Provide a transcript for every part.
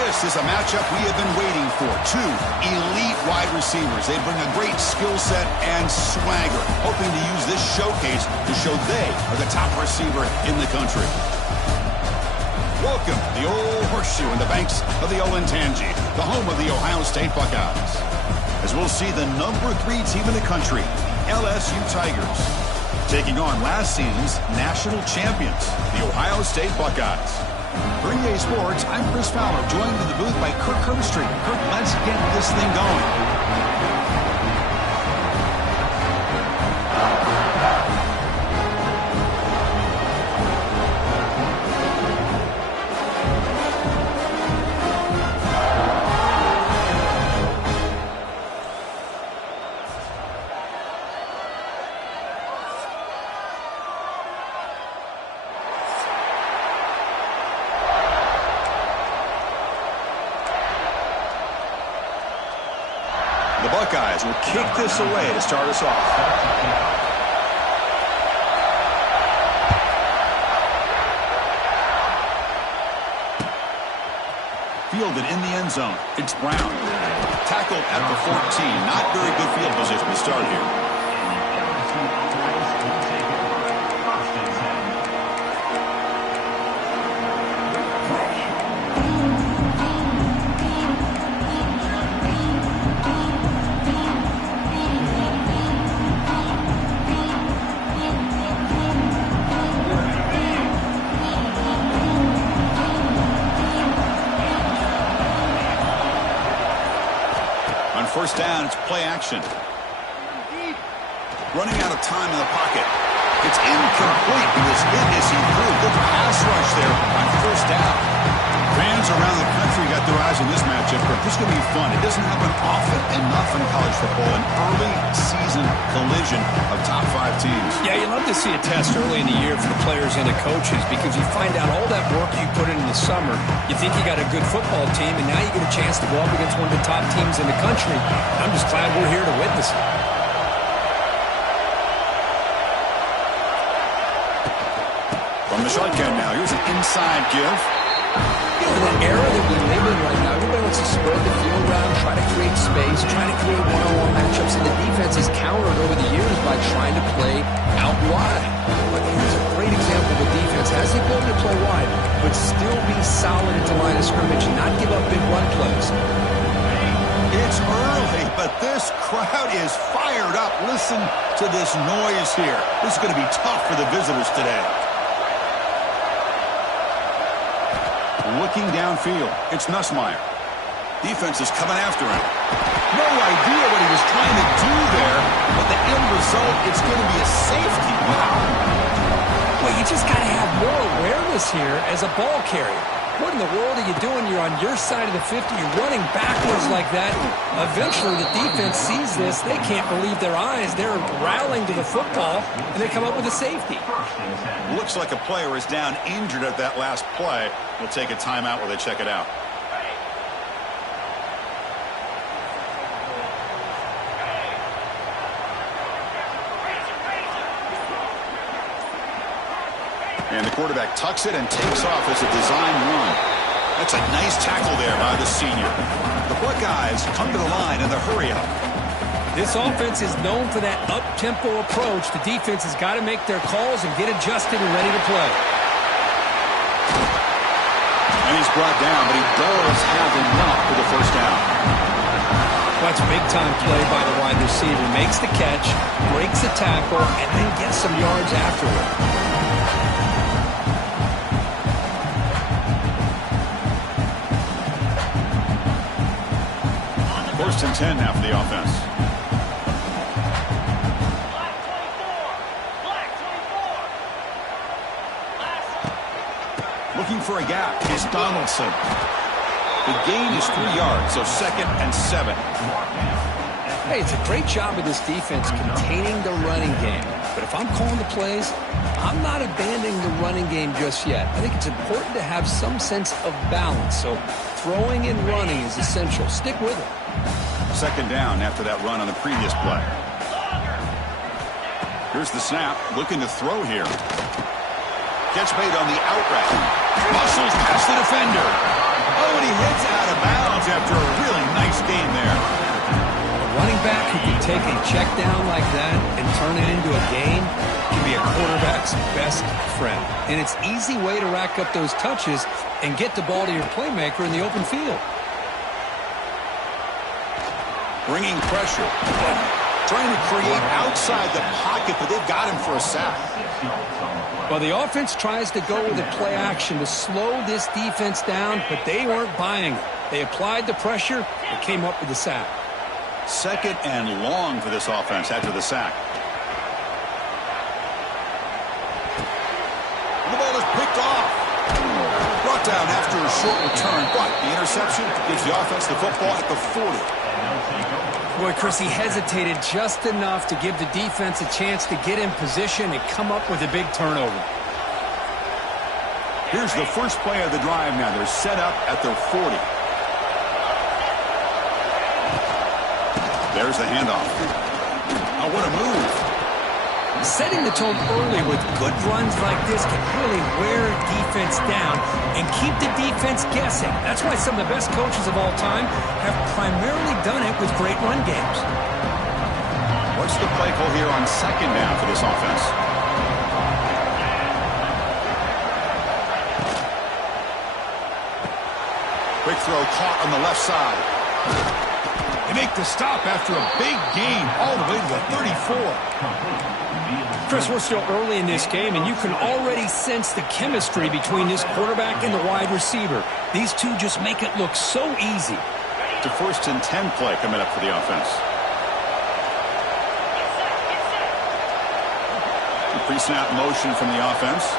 This is a matchup we have been waiting for. Two elite wide receivers. They bring a great skill set and swagger, hoping to use this showcase to show they are the top receiver in the country. Welcome to the old horseshoe in the banks of the Olentangy, the home of the Ohio State Buckeyes. As we'll see the number 3 team in the country, the LSU Tigers, taking on last season's national champions, the Ohio State Buckeyes. For EA Sports, I'm Chris Fowler, joined in the booth by Kirk Herbstreit. Kirk, let's get this thing going. The Buckeyes will kick this away to start us off. Fielded in the end zone. It's Brown. Tackled at the 14. Not very good field position to start here. First down, it's play action. Running out of time in the pocket. It's incomplete. He was hit as he threw. Good pass rush there on first down. Fans around the country got their eyes on this matchup. This is going to be fun. It doesn't happen often enough in college football. An early season collision of top 5 teams. Yeah, you love to see a test early in the year for the players and the coaches because you find out all that work you put in the summer. You think you got a good football team, and now you get a chance to go up against one of the top teams in the country. I'm just glad we're here to witness it. From the shotgun now, here's an inside give. You know, in the era that we live in right now, everybody wants to spread the field around, try to create space, try to create one-on-one matchups, and the defense has countered over the years by trying to play out wide. But here's a great example of a defense has the ability to play wide, but still be solid at the line of scrimmage and not give up big run plays. It's early, but this crowd is fired up. Listen to this noise here. This is going to be tough for the visitors today. Looking downfield, it's Nussmeier. Defense is coming after him. No idea what he was trying to do there, but the end result, it's going to be a safety. Wow. Well, you just got to have more awareness here as a ball carrier. What in the world are you doing? You're on your side of the 50. You're running backwards like that. Eventually, the defense sees this. They can't believe their eyes. They're rallying to the football, and they come up with a safety. Looks like a player is down injured at that last play. We'll take a timeout while they check it out. And the quarterback tucks it and takes off as a design run. That's a nice tackle there by the senior. The Buckeyes come to the line in the hurry-up. This offense is known for that up-tempo approach. The defense has got to make their calls and get adjusted and ready to play. And he's brought down, but he does have enough for the first down. Well, that's a big-time play by the wide receiver. Makes the catch, breaks the tackle, and then gets some yards afterward. First and 10 now for the offense. Looking for a gap is Donaldson. The gain is 3 yards, so 2nd and 7. Hey, it's a great job of this defense containing the running game. But if I'm calling the plays, I'm not abandoning the running game just yet. I think it's important to have some sense of balance. So throwing and running is essential. Stick with it. 2nd down after that run on the previous play. Here's the snap. Looking to throw here. Catch made on the out route. Muscles past the defender. Oh, and he hits out of bounds after a really nice game there. A running back who can take a check down like that and turn it into a gain can be a quarterback's best friend. And it's an easy way to rack up those touches and get the ball to your playmaker in the open field. Bringing pressure. Trying to create outside the pocket, but they've got him for a sack. Well, the offense tries to go with a play action to slow this defense down, but they weren't buying it. They applied the pressure and came up with the sack. Second and long for this offense after the sack. The ball is picked off. Brought down after a short return, but the interception gives the offense the football at the 40. Boy, Chris, he hesitated just enough to give the defense a chance to get in position and come up with a big turnover. Here's the first play of the drive now. They're set up at their 40. There's the handoff. Oh, what a move. Setting the tone early with good runs like this can really wear a defense down and keep the defense guessing. That's why some of the best coaches of all time have primarily done it with great run games. What's the play call here on second down for this offense? Quick throw caught on the left side. They make the stop after a big gain all the way to the 34. Chris, we're still early in this game, and you can already sense the chemistry between this quarterback and the wide receiver. These two just make it look so easy. To first and 10 play coming up for the offense. Pre-snap motion from the offense.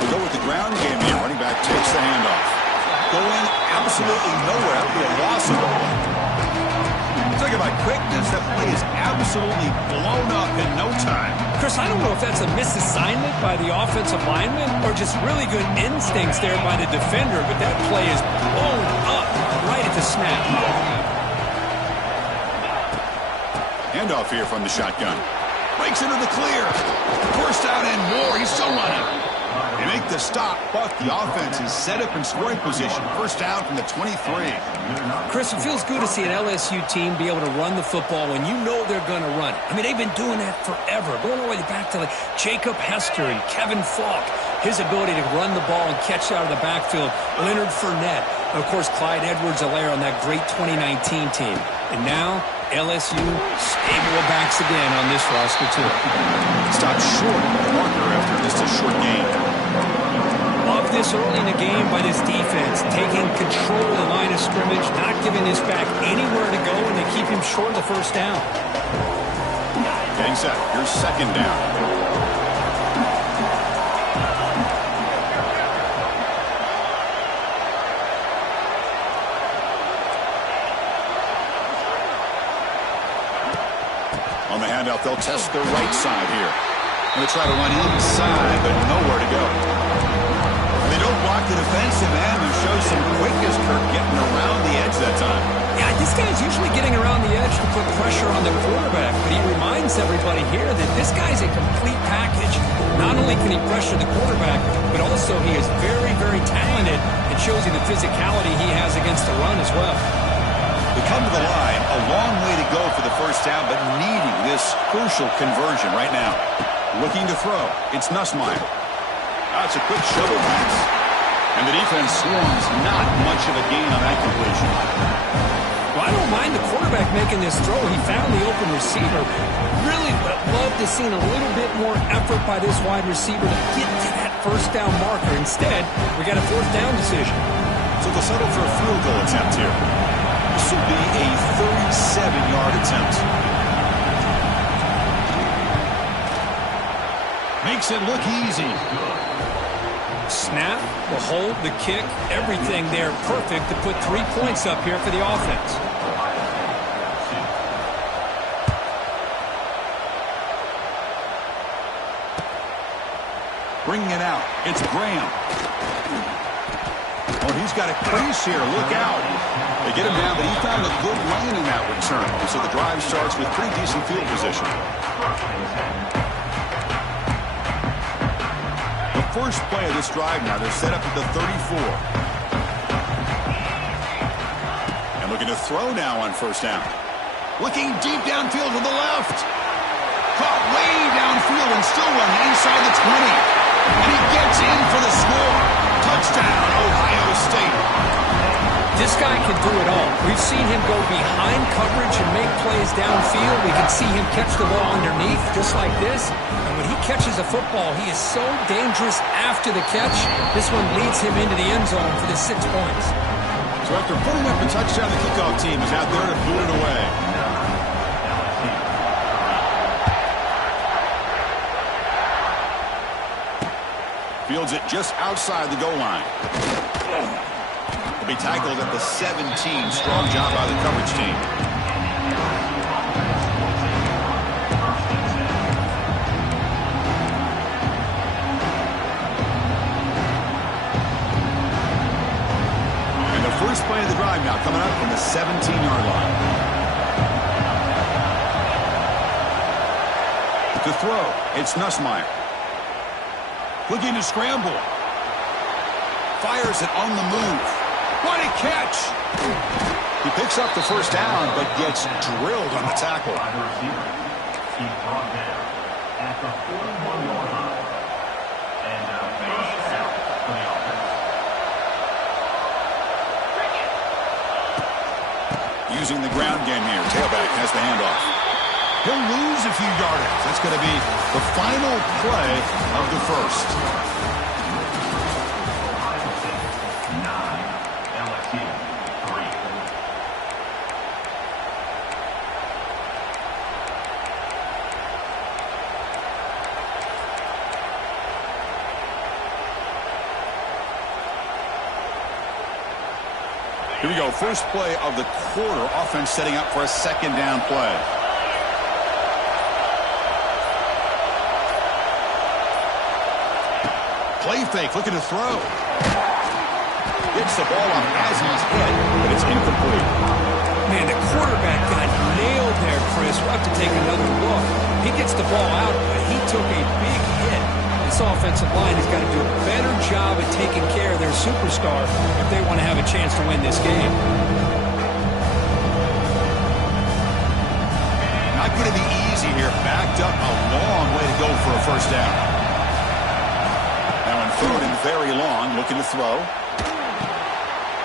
We go with the ground game here. Running back takes the handoff. Going absolutely nowhere. That would be a loss of it. Talk about quickness. That play is absolutely blown up in no time. Chris, I don't know if that's a misassignment by the offensive lineman or just really good instincts there by the defender, but that play is blown up right at the snap. Handoff here from the shotgun. Breaks into the clear. First down and more. He's still running. They make the stop, but the offense is set up in scoring position. First down from the 23. Chris, it feels good to see an LSU team be able to run the football when you know they're going to run it. I mean, they've been doing that forever, going all the way back to like Jacob Hester and Kevin Falk. His ability to run the ball and catch out of the backfield. Leonard Fournette. And, of course, Clyde Edwards-Helaire on that great 2019 team. And now LSU stable of backs again on this roster, too. Stopped short of the marker after just a short game. Love this early in the game by this defense, taking control of the line of scrimmage, not giving this back anywhere to go, and they keep him short of the first down. Getting set. Here's second down. On the handoff, they'll test their right side here. Going to try to run inside, but nowhere to go. They don't block the defensive end, who shows some quickness, Kirk, getting around the edge that time. Yeah, this guy's usually getting around the edge to put pressure on the quarterback, but he reminds everybody here that this guy's a complete package. Not only can he pressure the quarterback, but also he is very, very talented and shows you the physicality he has against the run as well. They come to the line, a long way to go for the first down, but needing this crucial conversion right now. Looking to throw. It's Nussmeier. That's a quick shovel pass. And the defense swarms. Not much of a gain on that completion. Well, I don't mind the quarterback making this throw. He found the open receiver. Really would have loved to seen a little bit more effort by this wide receiver to get to that first down marker. Instead, we got a fourth down decision. So they'll settle for a field goal attempt here. This will be a 37-yard attempt. Makes it look easy. Snap, the hold, the kick, everything there perfect to put 3 points up here for the offense. Bringing it out. It's Graham. Oh, he's got a crease here. Look out. They get him down, but he found a good lane in that return. So the drive starts with pretty decent field position. first play of this drive now. They're set up at the 34. And looking to throw now on first down. Looking deep downfield to the left. Caught way downfield and still running inside the 20. And he gets in for the score. Touchdown, Ohio State. This guy can do it all. We've seen him go behind coverage and make plays downfield. We can see him catch the ball underneath just like this. And when he catches a football, he is so dangerous after the catch. This one leads him into the end zone for the 6 points. So after putting up a touchdown, the kickoff team is out there to boot it away. Fields it just outside the goal line. Be tackled at the 17. Strong job by the coverage team. And the first play of the drive now coming up from the 17-yard line. To throw, it's Nussmeier. Looking to scramble. Fires it on the move. What a catch! He picks up the first down, but gets drilled on the tackle. He's brought down at the 41-yard line. And first down for the offense. Using the ground game here. Tailback has the handoff. He'll lose a few yardage. That's going to be the final play of the first. Here we go. First play of the quarter. Offense setting up for a second down play. Play fake. Looking to throw. Gets the ball on as he's hit, but it's incomplete. Man, the quarterback got nailed there, Chris. We'll have to take another look. He gets the ball out, but he took a big hit. This offensive line has got to do a better job at taking care of their superstar if they want to have a chance to win this game. Not going to be easy here. Backed up a long way to go for a first down. Now in third and very long, looking to throw.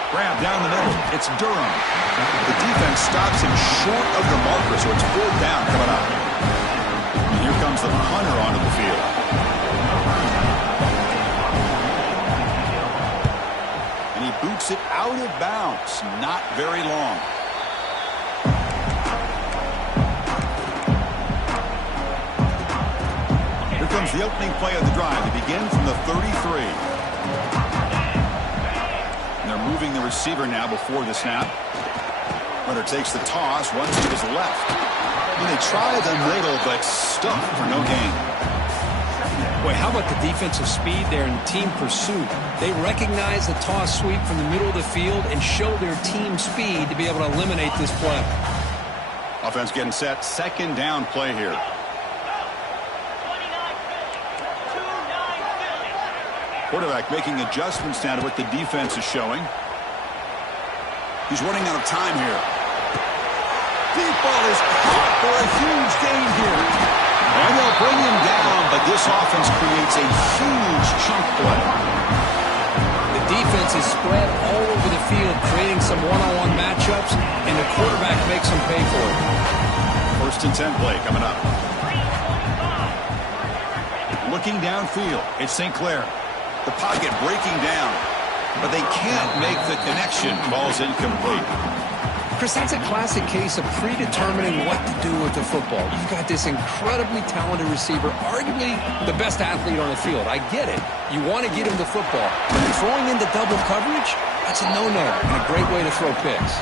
Grab down the middle. It's Durham. The defense stops him short of the marker, so it's fourth down coming up. And here comes the punter onto the field. And he boots it out of bounds. Not very long. Here comes the opening play of the drive. They begin from the 33. They're moving the receiver now before the snap. Runner takes the toss. One to his left. And they try the middle, but stuffed for no gain. Boy, how about the defensive speed there in team pursuit? They recognize the toss sweep from the middle of the field and show their team speed to be able to eliminate this play. Offense getting set. Second down play here. Quarterback making adjustments now to what the defense is showing. He's running out of time here. Deep ball is caught for a huge gain here. And they'll bring him down, but this offense creates a huge chunk play. The defense is spread all over the field, creating some one-on-one matchups, and the quarterback makes them pay for it. First and 10 play coming up. Looking downfield, it's St. Clair. The pocket breaking down, but they can't make the connection. Ball's incomplete. Chris, that's a classic case of predetermining what to do with the football. You've got this incredibly talented receiver, arguably the best athlete on the field. I get it. You want to get him the football. But throwing into double coverage, that's a no-no and a great way to throw picks.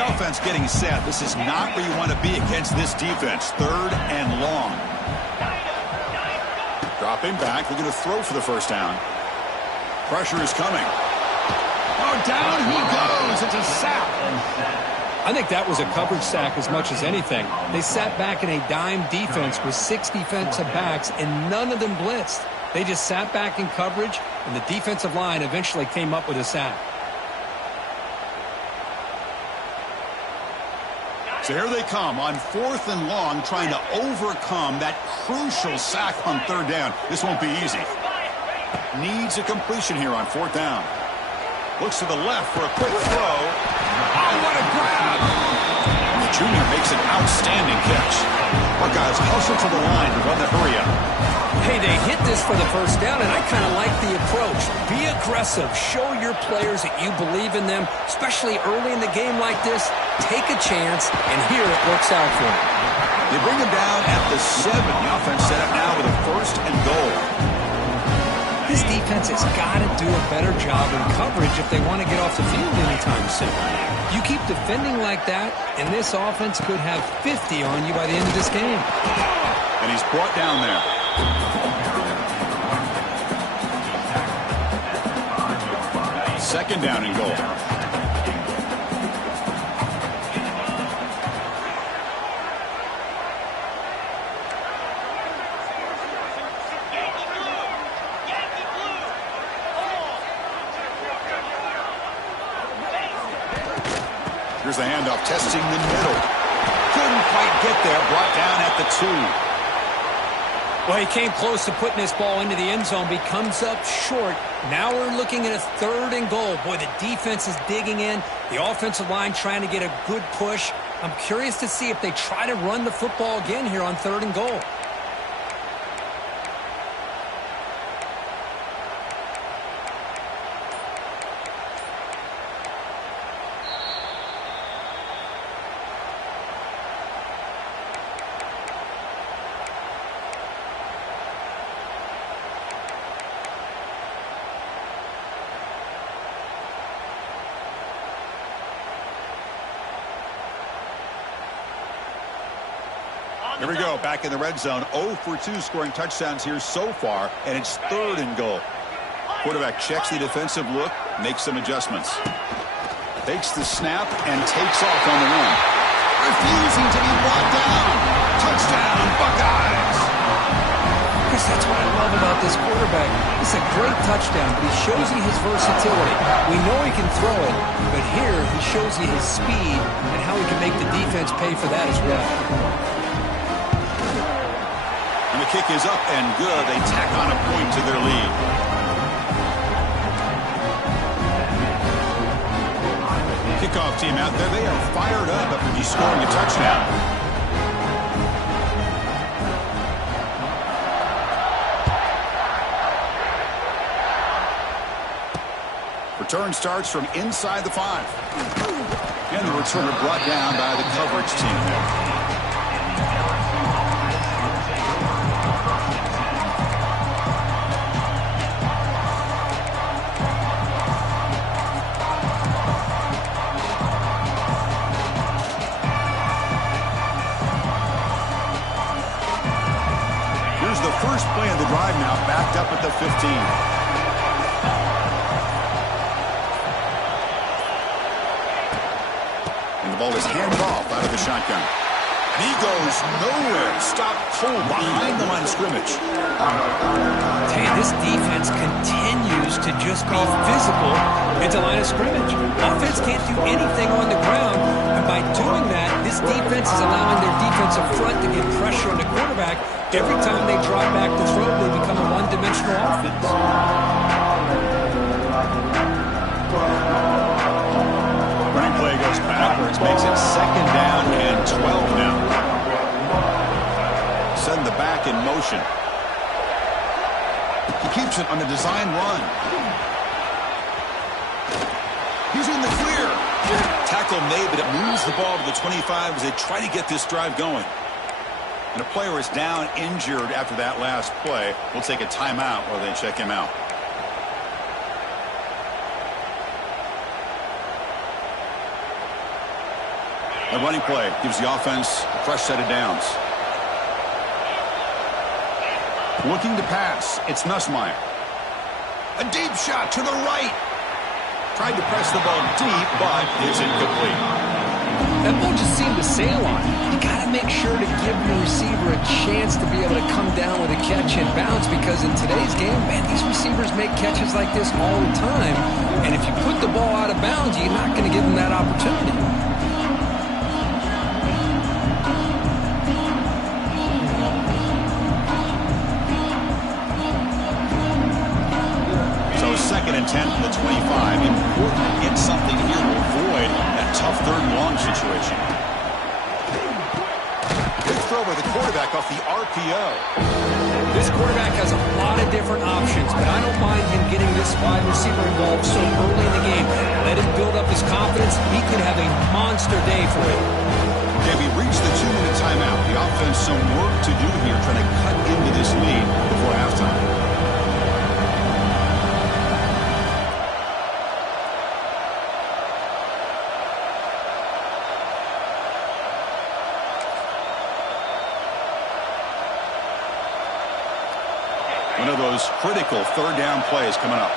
Offense getting set. This is not where you want to be against this defense. Third and long. Dropping back. Looking to throw for the first down. Pressure is coming. Oh, down he goes. It's a sack. I think that was a coverage sack as much as anything. They sat back in a dime defense with 6 defensive backs, and none of them blitzed. They just sat back in coverage, and the defensive line eventually came up with a sack. So here they come on 4th and long, trying to overcome that crucial sack on 3rd down. This won't be easy. Needs a completion here on 4th down. Looks to the left for a quick throw. Oh, what a grab! The junior makes an outstanding catch. Buckeyes hustle to the line to run the hurry up. Hey, they hit this for the 1st down, and I kind of like the approach. Be aggressive. Show your players that you believe in them, especially early in the game like this. Take a chance, and here it works out for them. They bring him down at the 7. The offense set up now with a 1st and goal. This defense has got to do a better job in coverage if they want to get off the field anytime soon. You keep defending like that, and this offense could have 50 on you by the end of this game. And he's brought down there. Second down and goal. Here's the handoff, testing the middle. Couldn't quite get there, brought down at the 2. Well, he came close to putting this ball into the end zone, but he comes up short. Now we're looking at a 3rd and goal. Boy, the defense is digging in. The offensive line trying to get a good push. I'm curious to see if they try to run the football again here on 3rd and goal. Here we go, back in the red zone. 0 for 2 scoring touchdowns here so far, and it's 3rd and goal. Quarterback checks the defensive look, makes some adjustments. Takes the snap and takes off on the run. Refusing to be brought down. Touchdown, Buckeyes! Chris, that's what I love about this quarterback. It's a great touchdown, but he shows you his versatility. We know he can throw it, but here he shows you his speed and how he can make the defense pay for that as well. And the kick is up and good. They tack on a point to their lead. Kickoff team out there. They are fired up after just scoring a touchdown. Return starts from inside the 5. And the returner brought down by the coverage team there. First play of the drive now, backed up at the 15. And the ball is handed off out of the shotgun. And he goes nowhere. Stop cold behind the line of scrimmage. Hey, this defense continues to just be physical at the line of scrimmage. Offense can't do anything on the ground. And by doing that, this defense is allowing their defensive front to get pressure on the quarterback. Every time they drop back to throw, they become a one-dimensional offense. Running play goes backwards, makes it 2nd down and 12 now. Send the back in motion. He keeps it on a design run. He's in the clear. Tackle made, but it moves the ball to the 25 as they try to get this drive going. And a player is down injured after that last play. We'll take a timeout while they check him out. A running play gives the offense a fresh set of downs. Looking to pass. It's Nussmeier. A deep shot to the right. tried to press the ball deep, but it's incomplete. That ball just seemed to sail on it. You got to make sure to give your receiver a chance to be able to come down with a catch and bounce, because in today's game, man, these receivers make catches like this all the time. And if you put the ball out of bounds, you're not going to give them that opportunity. So 2nd and 10 from the 25. Important to get something here to avoid that tough 3rd and long situation. Good throw by the quarterback off the RPO. This quarterback has a lot of different options, but I don't mind him getting this wide receiver involved so early in the game. Let him build up his confidence. He could have a monster day for him. Okay, we reached the 2-minute timeout. The offense some work to do here, trying to cut into this lead before halftime. One of those critical 3rd down plays coming up.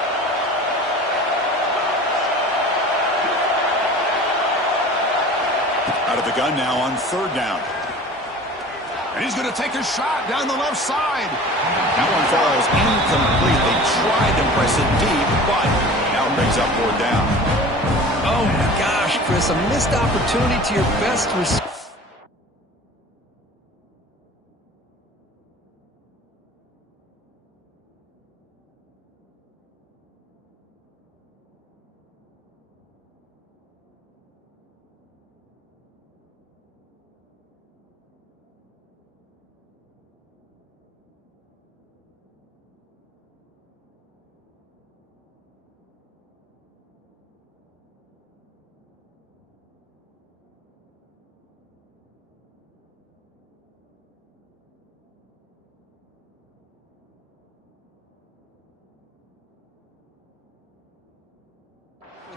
Out of the gun now on 3rd down. And he's going to take a shot down the left side. That one falls incomplete. They tried to press it deep, but now it brings up 4th down. Oh, my gosh, Chris, a missed opportunity to your best receiver.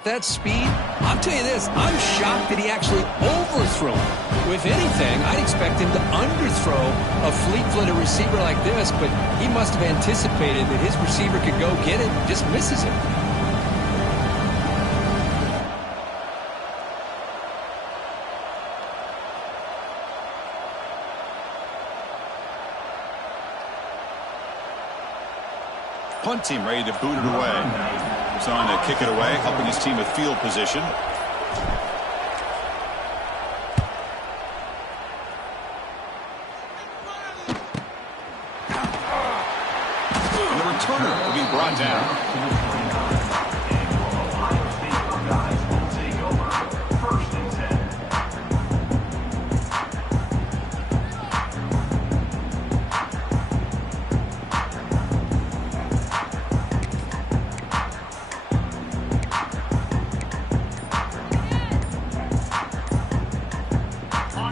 That speed, I'll tell you this, I'm shocked that he actually overthrew him. With anything, I'd expect him to underthrow a fleet-footed receiver like this, but he must have anticipated that his receiver could go get it and just misses it. Punt team ready to boot it away. He's on to kick it away, helping his team with field position. And the returner will be brought down.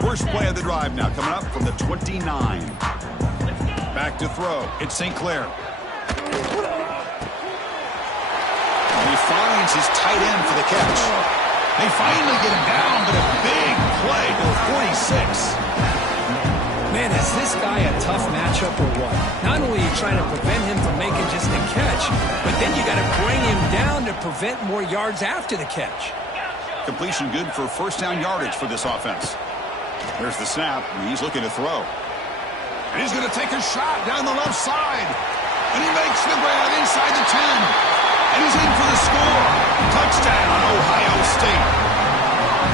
First play of the drive now coming up from the 29. Back to throw. It's St. Clair. And he finds his tight end for the catch. They finally get him down, but a big play to 46. Man, is this guy a tough matchup or what? Not only are you trying to prevent him from making just a catch, but then you got to bring him down to prevent more yards after the catch. Completion good for 1st down yardage for this offense. There's the snap, and he's looking to throw. And he's going to take a shot down the left side. And he makes the grab inside the 10. And he's in for the score. Touchdown, Ohio State.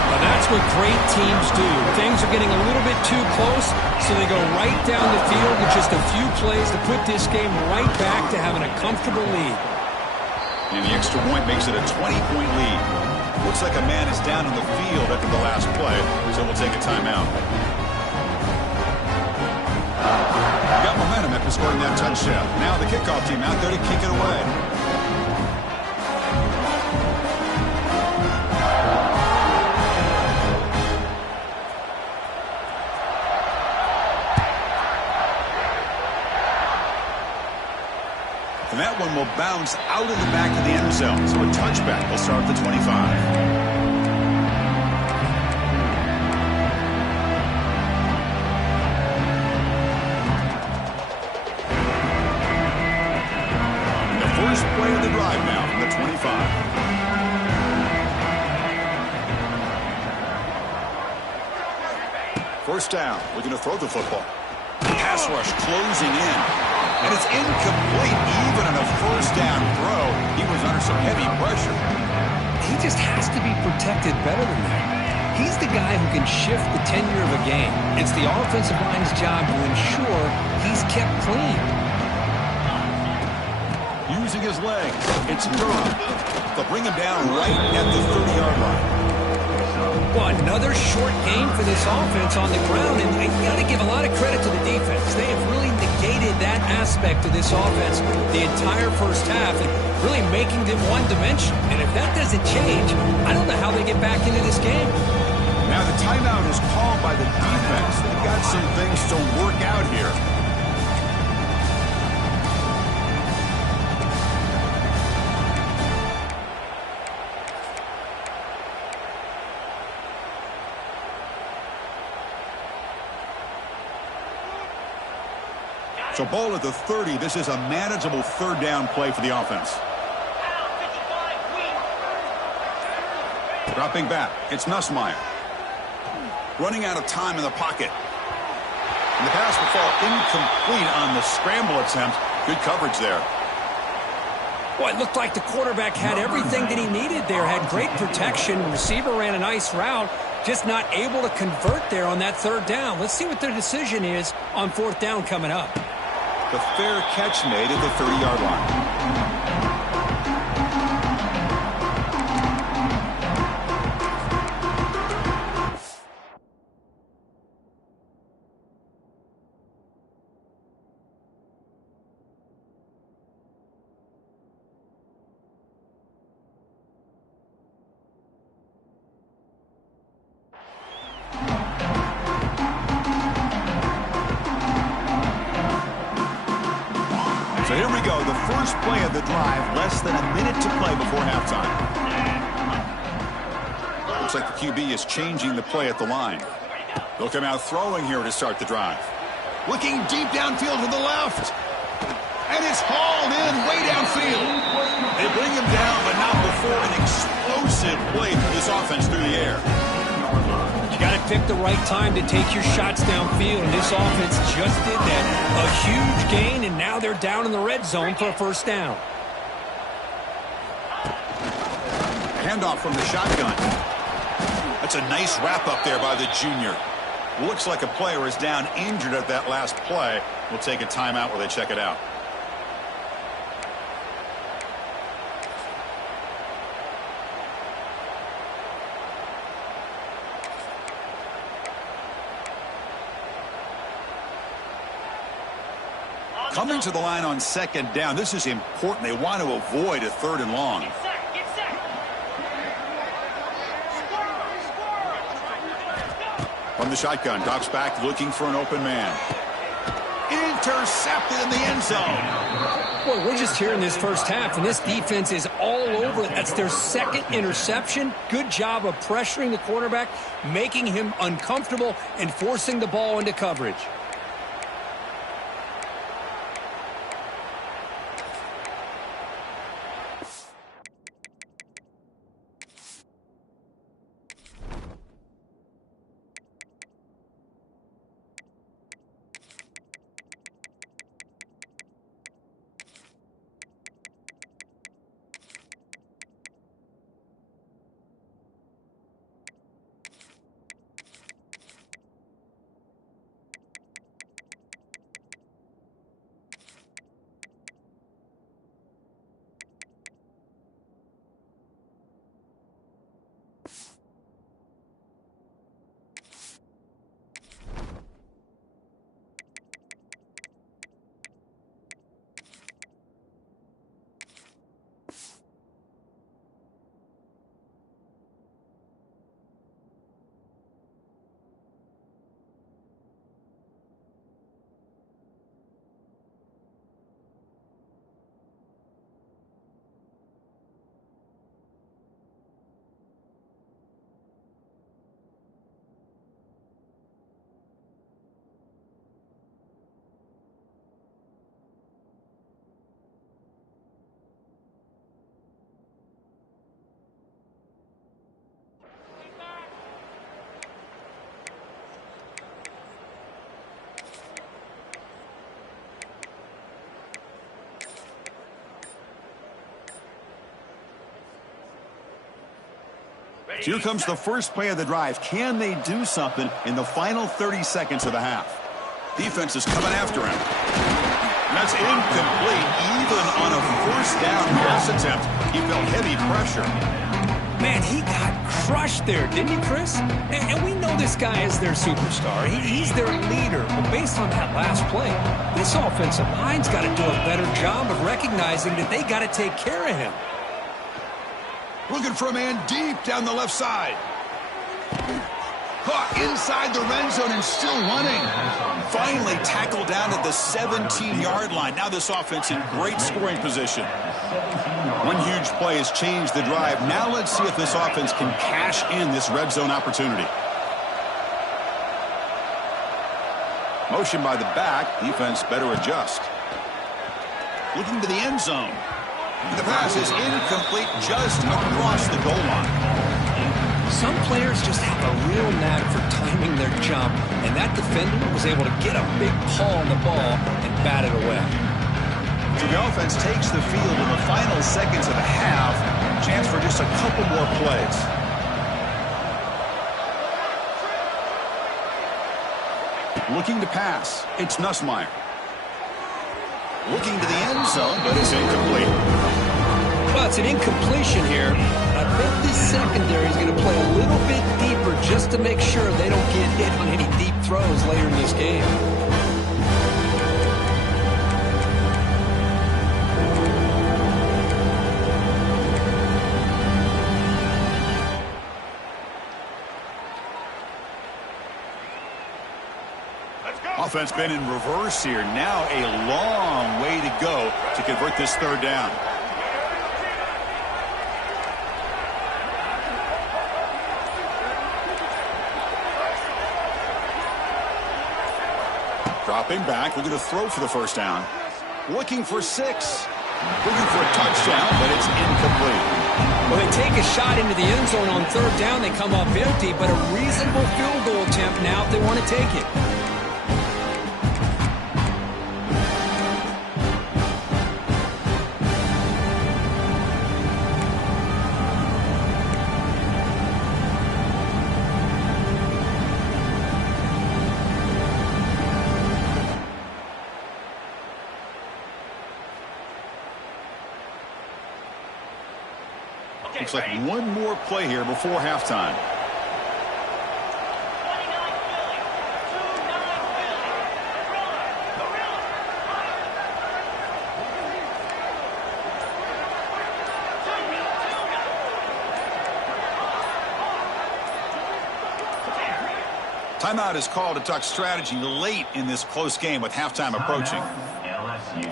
Well, that's what great teams do. Things are getting a little bit too close, so they go right down the field with just a few plays to put this game right back to having a comfortable lead. And the extra point makes it a 20-point lead. Looks like a man is down on the field after the last play, so we'll take a timeout. Got momentum after scoring that touchdown. Now the kickoff team out there to kick it away. And that one will bounce out of the back of the end zone. So a touchback will start at the 25. And the first play of the drive now from the 25. First down, looking to throw the football. Pass rush closing in. And it's incomplete even on a first down throw. He was under some heavy pressure. He just has to be protected better than that. He's the guy who can shift the tenure of a game. It's the offensive line's job to ensure he's kept clean. Using his legs, it's Durham. They'll bring him down right at the 30-yard line. Well, another short game for this offense on the ground, and you got to give a lot of credit to the defense. They have really negated that aspect of this offense the entire first half and really making them one-dimensional. And if that doesn't change, I don't know how they get back into this game. Now the timeout is called by the defense. They've got some things to work out here. So ball at the 30. This is a manageable third down play for the offense. Dropping back. It's Nussmeier. Running out of time in the pocket. And the pass will fall incomplete on the scramble attempt. Good coverage there. Well, it looked like the quarterback had everything that he needed there. Had great protection. The receiver ran a nice route. Just not able to convert there on that third down. Let's see what their decision is on fourth down coming up. The fair catch made at the 30-yard line. So here we go, the first play of the drive, less than a minute to play before halftime. Looks like the QB is changing the play at the line. They'll come out throwing here to start the drive. Looking deep downfield to the left. And it's hauled in way downfield. They bring him down, but not before an explosive play for this offense through the air. You got to pick the right time to take your shots downfield, and this offense just did that. A huge gain, and now they're down in the red zone for a first down. Handoff from the shotgun. That's a nice wrap up there by the junior. Looks like a player is down injured at that last play. We'll take a timeout while they check it out. Coming to the line on second down. This is important. They want to avoid a third and long. From the shotgun, drops back looking for an open man. Intercepted in the end zone. Boy, we're just here in this first half, and this defense is all over it. That's their second interception. Good job of pressuring the quarterback, making him uncomfortable, and forcing the ball into coverage. So here comes the first play of the drive. Can they do something in the final 30 seconds of the half? Defense is coming after him. That's incomplete. Even on a first down pass attempt, he felt heavy pressure. Man, he got crushed there, didn't he, Chris? And we know this guy is their superstar. He's their leader. But based on that last play, this offensive line's got to do a better job of recognizing that they got to take care of him. Looking for a man deep down the left side. Caught inside the red zone and still running. Finally tackled down at the 17-yard line. Now this offense in great scoring position. One huge play has changed the drive. Now let's see if this offense can cash in this red zone opportunity. Motion by the back. Defense better adjust. Looking to the end zone. The pass is incomplete just across the goal line. Some players just have a real knack for timing their jump, and that defender was able to get a big paw on the ball and bat it away. So the offense takes the field in the final seconds of the half. Chance for just a couple more plays. Looking to pass. It's Nussmeier. Looking to the end zone, but it's incomplete. Well, it's an incompletion here. I think this secondary is going to play a little bit deeper just to make sure they don't get hit on any deep throws later in this game. Offense been in reverse here. Now a long way to go to convert this third down. Dropping back, looking to throw for the first down. Looking for 6. Looking for a touchdown, but it's incomplete. Well, they take a shot into the end zone on third down. They come up empty, but a reasonable field goal attempt now if they want to take it. Looks like one more play here before halftime. Timeout is called to talk strategy late in this close game with halftime approaching. LSU.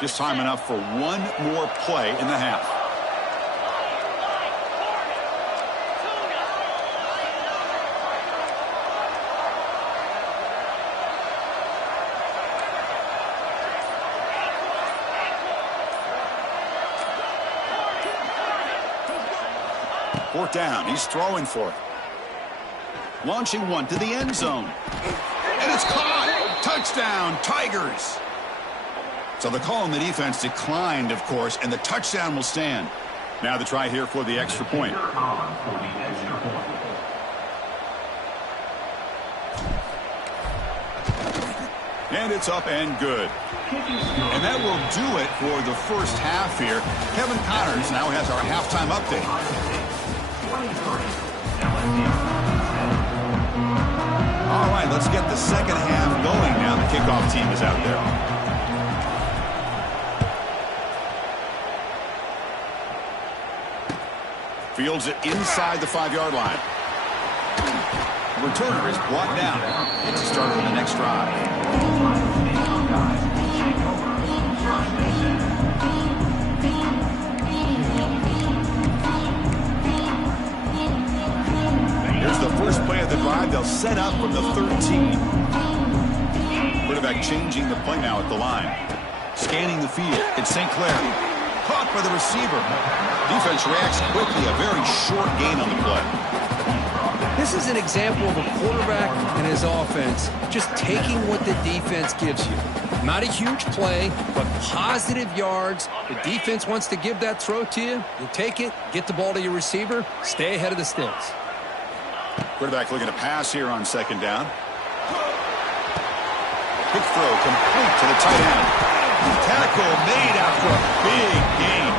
Just time enough for one more play in the half. Fourth down. He's throwing for it. Launching one to the end zone. And it's caught. Touchdown, Tigers. So the call on the defense declined, of course, and the touchdown will stand. Now the try here for the extra point. And it's up and good. And that will do it for the first half here. Kevin Connors now has our halftime update. All right, let's get the second half going now. The kickoff team is out there. Fields it inside the 5-yard line. The returner is brought down. It's a start on the next drive. Here's the first play of the drive. They'll set up from the 13. Quarterback changing the play now at the line. Scanning the field. It's St. Clair. Caught by the receiver. Defense reacts quickly. A very short gain on the play. This is an example of a quarterback and his offense just taking what the defense gives you. Not a huge play, but positive yards. The defense wants to give that throw to you. You take it, get the ball to your receiver, stay ahead of the sticks. Quarterback looking to pass here on second down. Quick throw complete to the tight end. Tackle made after a big gain.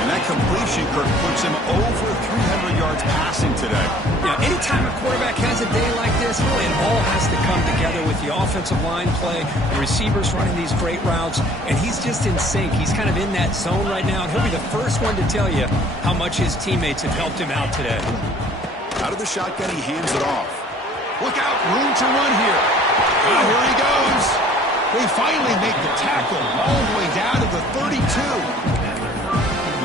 And that completion, Kirk, puts him over 300 yards passing today. Yeah, anytime a quarterback has a day like this, really it all has to come together with the offensive line play, the receivers running these great routes, and he's just in sync. He's kind of in that zone right now, and he'll be the first one to tell you how much his teammates have helped him out today. Out of the shotgun, he hands it off. Look out, room to run here. Oh, here he goes. They finally make the tackle all the way down to the 32.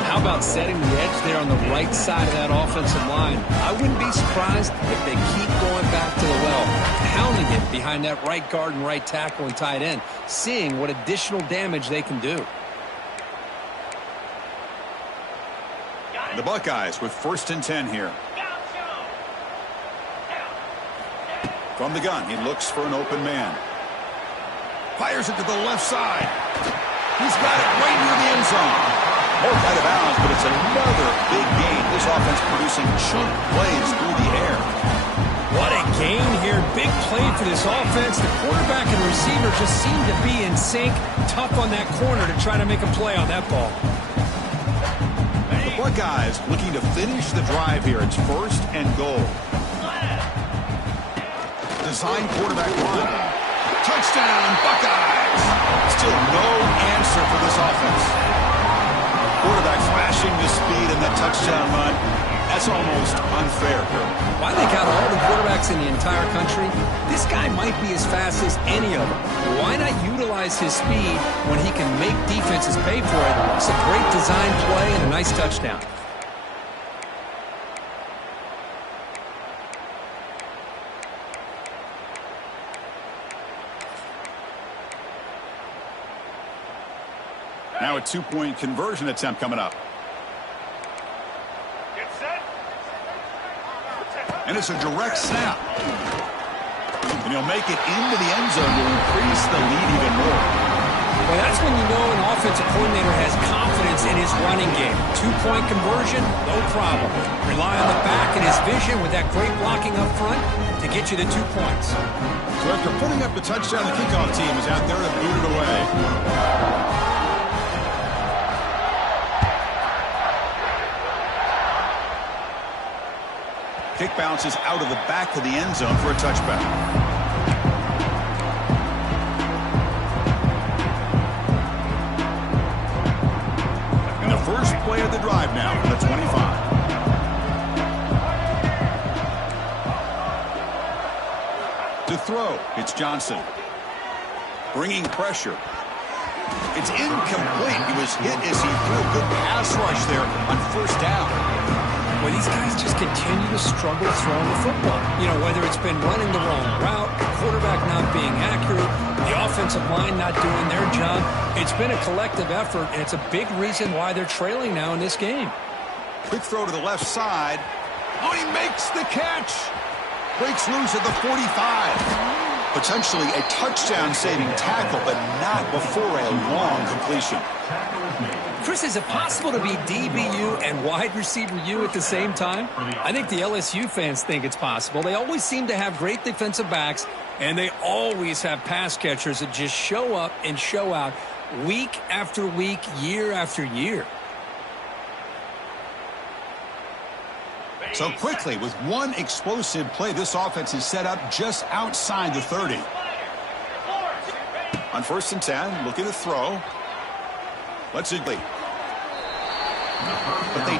How about setting the edge there on the right side of that offensive line? I wouldn't be surprised if they keep going back to the well, pounding it behind that right guard and right tackle and tight end, seeing what additional damage they can do. The Buckeyes with 1st and 10 here. From the gun, he looks for an open man. Fires it to the left side. He's got it right near the end zone. More out of bounds, but it's another big gain. This offense producing chunk plays through the air. What a gain here. Big play for this offense. The quarterback and receiver just seem to be in sync. Tough on that corner to try to make a play on that ball. The Buckeyes looking to finish the drive here. It's 1st and goal. Design quarterback run. Touchdown, Buckeyes. Still no answer for this offense. Quarterback flashing the speed in that touchdown run. That's almost unfair. Why they got all the quarterbacks in the entire country? This guy might be as fast as any of them. Why not utilize his speed when he can make defenses pay for it? It's a great design play and a nice touchdown. Now a 2-point conversion attempt coming up. Get set. And it's a direct snap. And he'll make it into the end zone to increase the lead even more. Well, that's when you know an offensive coordinator has confidence in his running game. 2-point conversion, no problem. Rely on the back and his vision with that great blocking up front to get you the 2 points. So after putting up the touchdown, the kickoff team is out there to boot it away. Kick bounces out of the back of the end zone for a touchback. And the first play of the drive now from the 25. To throw, it's Johnson. Bringing pressure. It's incomplete. He was hit as he threw a good pass rush there on 1st down. Well, these guys just continue to struggle throwing the football. You know, whether it's been running the wrong route, the quarterback not being accurate, the offensive line not doing their job. It's been a collective effort, and it's a big reason why they're trailing now in this game. Quick throw to the left side. Oh, he makes the catch. Breaks loose at the 45. Potentially a touchdown-saving tackle, but not before a long completion. Chris, is it possible to be DBU and wide receiver U at the same time? I think the LSU fans think it's possible. They always seem to have great defensive backs, and they always have pass catchers that just show up and show out week after week, year after year. So quickly, with one explosive play, this offense is set up just outside the 30. On 1st and 10, looking to throw. Let's see. But they